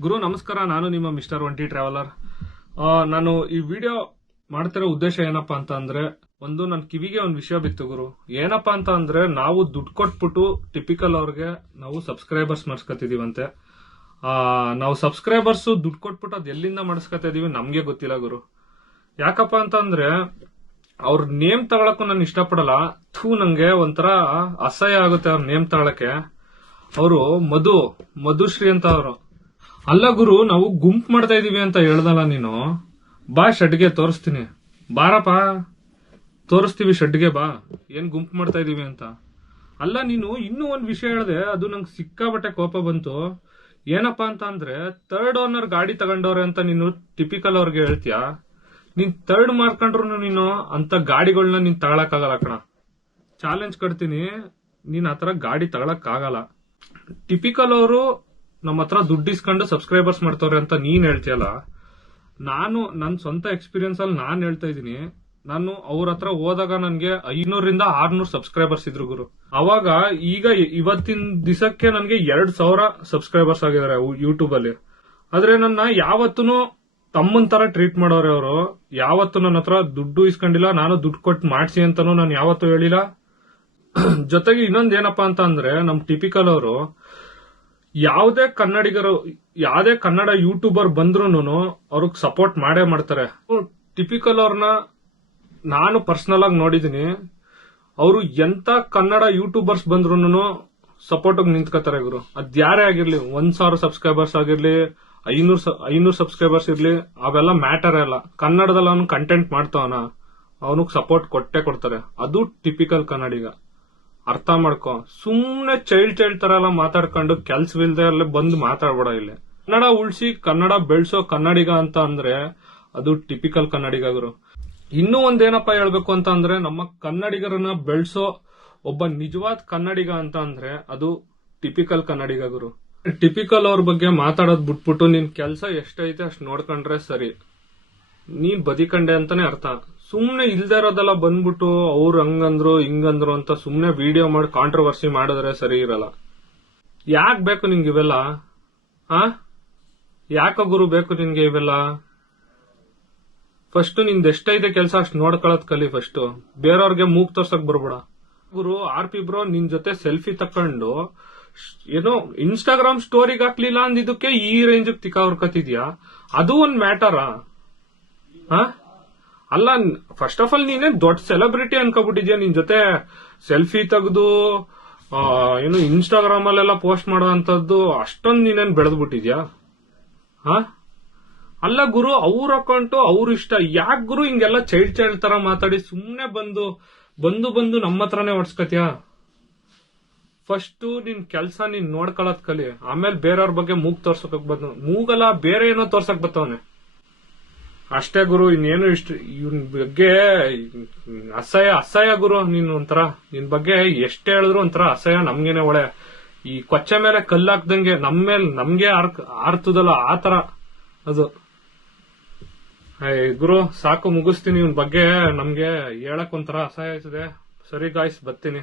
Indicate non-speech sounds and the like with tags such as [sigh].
ಗುರು ನಮಸ್ಕಾರ. ನಾನು ನಿಮ್ಮ ಮಿಸ್ಟರ್ ಒಂಟಿ ಟ್ರಾವೆಲರ್. ನಾನು ಈ ವಿಡಿಯೋ ಮಾಡ್ತಿರೋ ಉದ್ದೇಶ ಏನಪ್ಪಾ ಅಂತ ಅಂದ್ರೆ ಒಂದು ನನ್ನ ಕಿವಿಗೆ ಒಂದು ವಿಷಯ ಬಿತ್ತು ಗುರು. ಏನಪ್ಪಾ ಅಂತ ಅಂದ್ರೆ ನಾವು ದುಡ್ಡು ಕೊಟ್ಬಿಟ್ಟು ಟಿಪಿಕಲ್ ಅವ್ರಿಗೆ ನಾವು ಸಬ್ಸ್ಕ್ರೈಬರ್ಸ್ ಮಾಡಿಸ್ಕೊತಿದೀವಂತೆ. ಆ, ನಾವು ಸಬ್ಸ್ಕ್ರೈಬರ್ಸ್ ದುಡ್ಡು ಕೊಟ್ಬಿಟ್ಟು ಅದು ಎಲ್ಲಿಂದ ಮಾಡಿಸ್ಕೊತಾ ಇದೀವಿ ನಮ್ಗೆ ಗೊತ್ತಿಲ್ಲ ಗುರು. ಯಾಕಪ್ಪ ಅಂತಂದ್ರೆ ಅವ್ರ ನೇಮ್ ತಗೊಳಕ್ಕೂ ನಾನು ಇಷ್ಟಪಡಲ್ಲ. ಥೂ ನಂಗೆ ಒಂಥರ ಅಸಹ್ಯ ಆಗುತ್ತೆ ಅವ್ರ ನೇಮ್ ತಗೊಳಕ್ಕೆ. ಅವರು ಮಧು ಮಧುಶ್ರೀ ಅಂತ ಅವರು. ಅಲ್ಲ ಗುರು, ನಾವು ಗುಂಪು ಮಾಡ್ತಾ ಇದೀವಿ ಅಂತ ಹೇಳ್ದಲ್ಲ ನೀನು. ಬಾ ಶೆಡ್ಗೆ ತೋರಿಸ್ತೀನಿ. ಬಾರಪ್ಪ. ತೋರಿಸ್ತೀವಿ ಶೆಡ್ಗೆ ಬಾ. ಏನ್ ಗುಂಪು ಮಾಡ್ತಾ ಇದೀವಿ ಅಂತ. ಅಲ್ಲ ನೀನು, ಇನ್ನೂ ಒಂದ್ ವಿಷಯ ಹೇಳಿದೆ. ಅದು ನಂಗೆ ಸಿಕ್ಕಾಬಟ್ಟೆ ಕೋಪ ಬಂತು. ಏನಪ್ಪಾ ಅಂತ ಅಂದ್ರೆ ಥರ್ಡ್ ಓನರ್ ಗಾಡಿ ತಗೊಂಡವ್ರೆ ಅಂತ ನೀನು ಟಿಪಿಕಲ್ ಅವ್ರಿಗೆ ಹೇಳ್ತೀಯಾ? ನೀನ್ ಥರ್ಡ್ ಮಾರ್ಕೊಂಡ್ರು ನೀನು ಅಂತ ಗಾಡಿಗಳನ್ನ ನೀನ್ ತಗೊಳಕ್ಕಾಗಲ್ಲ ಕಣ. ಚಾಲೆಂಜ್ ಕಟ್ತೀನಿ. ನೀನ್ ಆತರ ಗಾಡಿ ತಗೊಳಕ್ ಆಗಲ್ಲ ಟಿಪಿಕಲ್ ಅವರು ನಮ್ಮ ಹತ್ರ ದುಡ್ಡು ಇಸ್ಕೊಂಡು ಸಬ್ಸ್ಕ್ರೈಬರ್ಸ್ ಮಾಡ್ತವ್ರೆ ಅಂತ ನೀನ್ ಹೇಳ್ತೀಯಲ್ಲ, ನಾನು ನನ್ನ ಸ್ವಂತ ಎಕ್ಸ್ಪೀರಿಯನ್ಸ್ ಅಲ್ಲಿ ನಾನು ಹೇಳ್ತಾ ಇದ್ದೀನಿ. ನಾನು ಅವ್ರ ಹತ್ರ ಹೋದಾಗ ನನ್ಗೆ ಐನೂರಿಂದ ಆರ್ನೂರ್ ಸಬ್ಸ್ಕ್ರೈಬರ್ಸ್ ಇದ್ರು ಗುರು. ಅವಾಗ ಈಗ ಇವತ್ತಿನ ದಿಸಕ್ಕೆ ನನ್ಗೆ ಎರಡ್ ಸಾವಿರ ಸಬ್ಸ್ಕ್ರೈಬರ್ಸ್ ಆಗಿದ್ದಾರೆ ಯೂಟ್ಯೂಬ್ ಅಲ್ಲಿ. ಆದ್ರೆ ನನ್ನ ಯಾವತ್ತೂ ತಮ್ಮನ್ ತರ ಟ್ರೀಟ್ ಮಾಡೋರೆ ಅವರು. ಯಾವತ್ತು ನನ್ನ ಹತ್ರ ದುಡ್ಡು ಇಸ್ಕೊಂಡಿಲ್ಲ, ನಾನು ದುಡ್ಡು ಕೊಟ್ಟು ಮಾಡಿಸಿ ಅಂತಾನು ನಾನು ಯಾವತ್ತೂ ಹೇಳಿಲ್ಲ. [clears throat] ಜೊತೆಗೆ ಇನ್ನೊಂದ್ ಏನಪ್ಪಾ ಅಂತ ಅಂದ್ರೆ, ನಮ್ ಟಿಪಿಕಲ್ ಅವರು ಯಾವುದೇ ಕನ್ನಡಿಗರು, ಯಾವುದೇ ಕನ್ನಡ ಯೂಟ್ಯೂಬರ್ ಬಂದ್ರು ಅವ್ರಿಗೆ ಸಪೋರ್ಟ್ ಮಾಡೇ ಮಾಡ್ತಾರೆ. ಟಿಪಿಕಲ್ ಅವ್ರನ್ನ ನಾನು ಪರ್ಸನಲ್ ಆಗಿ ನೋಡಿದೀನಿ, ಅವರು ಎಂತ ಕನ್ನಡ ಯೂಟ್ಯೂಬರ್ಸ್ ಬಂದ್ರು ಸಪೋರ್ಟ್ ನಿಂತ್ಕೋತಾರೆ ಇವರು. ಅದ್ ಯಾರೇ ಆಗಿರ್ಲಿ, ಒಂದ್ ಸಾವಿರ ಸಬ್ಸ್ಕ್ರೈಬರ್ಸ್ ಆಗಿರ್ಲಿ, ಐನೂರ್ ಐನೂರ್ ಸಬ್ಸ್ಕ್ರೈಬರ್ಸ್ ಇರ್ಲಿ, ಅವೆಲ್ಲ ಮ್ಯಾಟರ್ ಅಲ್ಲ ಕನ್ನಡದಲ್ಲಿ ಅವನು ಕಂಟೆಂಟ್ ಮಾಡ್ತಾವನ, ಅವನಿಗೆ ಸಪೋರ್ಟ್ ಕೊಟ್ಟೆ ಕೊಡ್ತಾರೆ. ಅದು ಟಿಪಿಕಲ್ ಕನ್ನಡಿಗ. ಅರ್ಥ ಮಾಡ್ಕೊ. ಸುಮ್ನೆ ಚೈಲ್ಡ್ ಚೈಲ್ಡ್ ತರ ಎಲ್ಲ ಮಾತಾಡ್ಕೊಂಡು ಕೆಲ್ಸವಿಲ್ದೆ ಅಲ್ಲೇ ಬಂದು ಮಾತಾಡ್ಬೇಡ ಇಲ್ಲಿ. ಕನ್ನಡ ಉಳ್ಸಿ, ಕನ್ನಡ ಬೆಳ್ಸೋ ಕನ್ನಡಿಗ ಅಂತ ಅಂದ್ರೆ ಅದು ಟಿಪಿಕಲ್ ಕನ್ನಡಿಗ ಗುರು. ಇನ್ನೂ ಒಂದೇನಪ್ಪ ಹೇಳ್ಬೇಕು ಅಂತ ಅಂದ್ರೆ ನಮ್ಮ ಕನ್ನಡಿಗರನ್ನ ಬೆಳ್ಸೋ ಒಬ್ಬ ನಿಜವಾದ ಕನ್ನಡಿಗ ಅಂತ ಅಂದ್ರೆ ಅದು ಟಿಪಿಕಲ್ ಕನ್ನಡಿಗ ಗುರು. ಟಿಪಿಕಲ್ ಅವ್ರ ಬಗ್ಗೆ ಮಾತಾಡೋದ್ ಬಿಟ್ಬಿಟ್ಟು ನಿನ್ ಕೆಲ್ಸ ಎಷ್ಟೈತೆ ಅಷ್ಟ್ ನೋಡ್ಕೊಂಡ್ರೆ ಸರಿ. ನೀನ್ ಬದಿಕಂಡೆ ಅಂತಾನೆ ಅರ್ಥ. ಸುಮ್ನೆ ಇರೋದೆಲ್ಲ ಬಂದ್ಬಿಟ್ಟು ಅವ್ರು ಹಂಗಂದ್ರು, ಹಿಂಗಂದ್ರು ಅಂತ ಸುಮ್ನೆ ವಿಡಿಯೋ ಮಾಡಿ ಕಾಂಟ್ರವರ್ಸಿ ಮಾಡಿದ್ರೆ ಸರಿ ಇರಲ್ಲ. ಯಾಕೆ ಬೇಕು ನಿಂಗೆ ಇವೆಲ್ಲ? ಆ? ಯಾಕ ಗುರು ಬೇಕು ನಿನ್ಗೆ ಇವೆಲ್ಲ? ಫಸ್ಟ್ನಿಂದ ಎಷ್ಟೈತೆ ಕೆಲಸ ಅಷ್ಟು ನೋಡ್ಕೊಳತ್ ಕಲಿ ಫಸ್ಟ್ ಬೇರೆಯವ್ರಿಗೆ ಮೂಗ್ ತೋರ್ಸಕ್ ಬರ್ಬೇಡ. ಗುರು, ಆರ್ ಪಿ ಬ್ರೋ ನಿನ್ ಜೊತೆ ಸೆಲ್ಫಿ ತಕೊಂಡು, ಏನೋ ಇನ್ಸ್ಟಾಗ್ರಾಮ್ ಸ್ಟೋರಿಗೆ ಹಾಕ್ಲಿಲ್ಲ ಅಂದಿದ್ದಕ್ಕೆ ಈ ರೇಂಜ್ ತಿಕ್ಕ ಹೊರ್ಕತಿದ್ಯಾ ಅದು ಒಂದ್ ಮ್ಯಾಟರಾ ಅಲ್ಲ ಫಸ್ಟ್ ಆಫ್ ಆಲ್ ನೀನೇ ದೊಡ್ಡ ಸೆಲೆಬ್ರಿಟಿ ಅನ್ಕೊಬಿಟ್ಟಿದ್ಯಾ? ನಿನ್ ಜೊತೆ ಸೆಲ್ಫಿ ತೆಗೆದು ಏನು ಇನ್ಸ್ಟಾಗ್ರಾಮ್ ಅಲ್ಲೆಲ್ಲ ಪೋಸ್ಟ್ ಮಾಡೋ ಅಂತದ್ದು ಅಷ್ಟೊಂದು ನೀನೇನ್ ಬೆಳೆದ್ಬಿಟ್ಟಿದ್ಯಾ? ಹಾ? ಅಲ್ಲ ಗುರು, ಅವ್ರ ಅಕೌಂಟು ಅವ್ರ ಇಷ್ಟ. ಯಾಕೆ ಗುರು ಹಿಂಗೆಲ್ಲ ಚೈಲ್ಡ್ ಚೈಲ್ಡ್ ತರ ಮಾತಾಡಿ ಸುಮ್ಮನೆ ಬಂದು ಬಂದು ಬಂದು ನಮ್ಮ ಹತ್ರನೇ ಹೊಡ್ಸ್ಕತ್ಯಾ ಫಸ್ಟ್ ನಿನ್ ಕೆಲಸ ನೀನ್ ನೋಡ್ಕೊಳತ್ ಕಲಿ. ಆಮೇಲೆ ಬೇರೆಯವ್ರ ಬಗ್ಗೆ ಮೂಗ್ ತೋರ್ಸಕ್ ಬಂದು ಮೂಗಲ್ಲ, ಬೇರೆ ಏನೋ ತೋರ್ಸಕ್ ಬತ್ತವನೆ. ಅಷ್ಟೇ ಗುರು, ಇನ್ನೇನು ಇಷ್ಟ, ಇವನ್ ಬಗ್ಗೆ ಅಸಹ್ಯ ಅಸಹ್ಯ ಗುರು, ನೀನು ಒಂಥರ. ನಿನ್ ಬಗ್ಗೆ ಎಷ್ಟೇ ಹೇಳಿದ್ರು ಒಂಥರ ಅಸಹ್ಯ, ನಮ್ಗೇನೆ ಒಳ್ಳೆ. ಈ ಕೊಚ್ಚೆ ಮೇಲೆ ಕಲ್ಲಾಕ್ದಂಗೆ ನಮ್ ಮೇಲೆ ನಮ್ಗೆ ಆರ್ತದಲ್ಲ ಆತರ ತರ ಅದು. ಗುರು, ಸಾಕು, ಮುಗಿಸ್ತೀನಿ. ಇವನ್ ಬಗ್ಗೆ ನಮ್ಗೆ ಹೇಳಕ್ ಒಂಥರ ಅಸಹ್ಯ ಆಯ್ತದೆ. ಸರಿ ಗಾಯ್ಸ್ ಬರ್ತೀನಿ.